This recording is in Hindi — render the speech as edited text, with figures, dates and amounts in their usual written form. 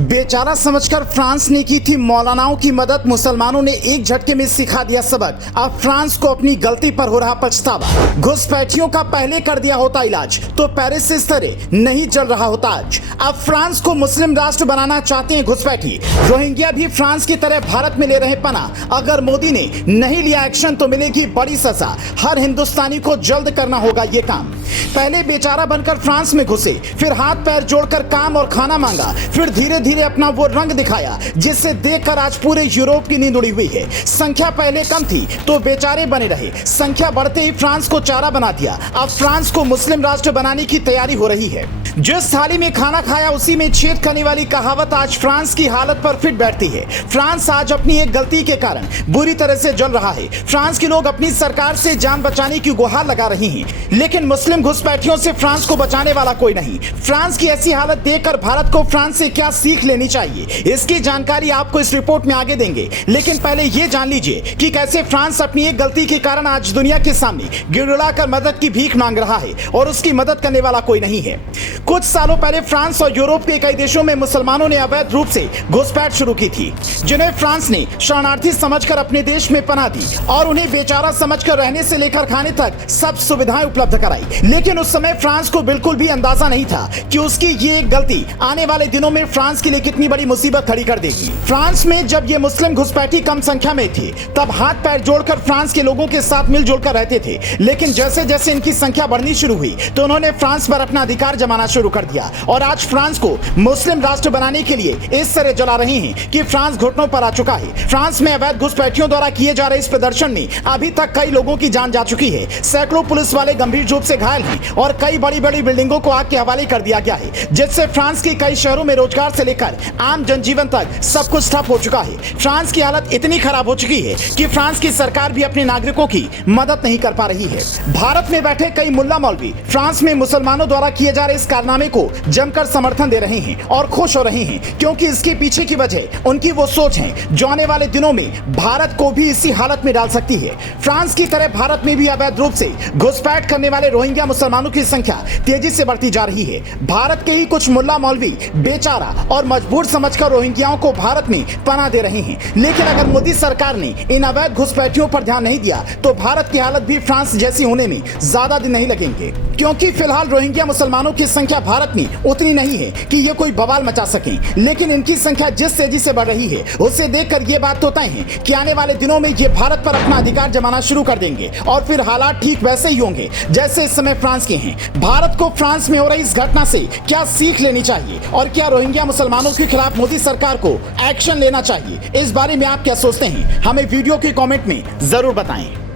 बेचारा समझकर फ्रांस ने की थी मौलानाओं की मदद। मुसलमानों ने एक झटके में सिखा दिया सबक। अब फ्रांस को अपनी गलती पर हो रहा पछतावा। घुसपैठियों का पहले कर दिया होता इलाज तो पेरिस इस तरह नहीं चल रहा होता आज। अब फ्रांस को मुस्लिम राष्ट्र बनाना चाहते हैं घुसपैठी। रोहिंग्या भी फ्रांस की तरह भारत में ले रहे पनाह। अगर मोदी ने नहीं लिया एक्शन तो मिलेगी बड़ी सजा। हर हिंदुस्तानी को जल्द करना होगा ये काम। पहले बेचारा बनकर फ्रांस में घुसे, फिर हाथ पैर जोड़कर काम और खाना मांगा, फिर धीरे धीरे अपना वो रंग दिखाया जिससे देखकर आज पूरे यूरोप की नींद उड़ी हुई है। संख्या पहले कम थी तो बेचारे बने रहे, संख्या बढ़ते ही फ्रांस को चारा बना दिया। अब फ्रांस को मुस्लिम राष्ट्र बनाने की तैयारी हो रही है। जिस थाली में खाना खाया उसी में छेद करने वाली कहावत आज फ्रांस की हालत पर फिट बैठती है। फ्रांस आज अपनी एक गलती के कारण बुरी तरह से जल रहा है। फ्रांस के लोग अपनी सरकार से जान बचाने की गुहार लगा रहे हैं, लेकिन मुस्लिम घुसपैठियों से फ्रांस को बचाने वाला कोई नहीं। फ्रांस की ऐसी हालत देखकर भारत को फ्रांस से क्या सीख लेनी चाहिए, इसकी जानकारी आपको इस रिपोर्ट में आगे देंगे। लेकिन पहले यह जान लीजिए कि कैसे फ्रांस अपनी एक गलती के कारण आज दुनिया के सामने गिड़गिड़ाकर मदद की भीख मांग रहा है और उसकी मदद करने वाला कोई नहीं है। कुछ सालों पहले फ्रांस और यूरोप के कई देशों में मुसलमानों ने अवैध रूप से घुसपैठ शुरू की थी, जिन्हें फ्रांस ने शरणार्थी समझकर अपने देश में पनाह दी और उन्हें बेचारा समझकर रहने से लेकर खाने तक सब सुविधाएं उपलब्ध कराई। लेकिन उस समय फ्रांस को बिल्कुल भी अंदाजा नहीं था कि उसकी ये एक गलती आने वाले दिनों में फ्रांस के लिए कितनी बड़ी मुसीबत खड़ी कर देगी। फ्रांस में जब ये मुस्लिम घुसपैठी कम संख्या में थे तब हाथ पैर जोड़कर फ्रांस के लोगों के साथ मिलजुल कर रहते थे, लेकिन जैसे जैसे इनकी संख्या बढ़नी शुरू हुई तो उन्होंने फ्रांस पर अपना अधिकार जमाना शुरू कर दिया और आज फ्रांस को मुस्लिम राष्ट्र बनाने के लिए इस तरह जला रहे हैं कि फ्रांस घुटनों पर आ चुका है। फ्रांस में अवैध घुसपैठियों द्वारा किए जा रहे इस प्रदर्शन में अभी तक कई लोगों की जान जा चुकी है। सैकड़ों पुलिस वाले गंभीर रूप से घायल हैं और कई बड़ी बड़ी बिल्डिंगों को आग के हवाले कर दिया गया है, जिससे फ्रांस के कई शहरों में रोजगार से लेकर आम जनजीवन तक सब कुछ ठप हो चुका है। फ्रांस की हालत इतनी खराब हो चुकी है कि फ्रांस की सरकार भी अपने नागरिकों की मदद नहीं कर पा रही है। भारत में बैठे कई मुल्ला मौलवी फ्रांस में मुसलमानों द्वारा किए जा रहे इस कारनामे को जमकर समर्थन दे रहे हैं और खुश हो रहे हैं, क्योंकि इसके पीछे की वजह उनकी वो सोच है जो आने वाले दिनों में भारत को भी इसी हालत में डाल सकती है। फ्रांस की तरह भारत में भी अवैध रूप से घुसपैठ करने वाले रोहिंग्या मुसलमानों की संख्या तेजी से बढ़ती जा रही है। भारत के ही कुछ मुल्ला मौलवी बेचारा और मजबूर समझकर रोहिंग्याओं को भारत में पनाह दे रहे हैं, लेकिन अगर मोदी सरकार ने इन अवैध घुसपैठियों पर ध्यान नहीं दिया तो भारत की हालत भी फ्रांस जैसी होने में ज्यादा दिन नहीं लगेंगे, क्योंकि फिलहाल रोहिंग्या मुसलमानों की संख्या भारत में उतनी नहीं है कि ये कोई बवाल मचा सकें, लेकिन इनकी संख्या जिस तेजी से बढ़ रही है उसे देखकर ये बात तो तय है कि आने वाले दिनों में ये भारत पर अपना अधिकार जमाना शुरू कर देंगे और फिर हालात ठीक वैसे ही होंगे जैसे इस समय फ्रांस के हैं। भारत को फ्रांस में हो रही इस घटना से क्या सीख लेनी चाहिए और क्या रोहिंग्या मुसलमानों के खिलाफ मोदी सरकार को एक्शन लेना चाहिए, इस बारे में आप क्या सोचते हैं, हमें वीडियो के कमेंट में जरूर बताएं।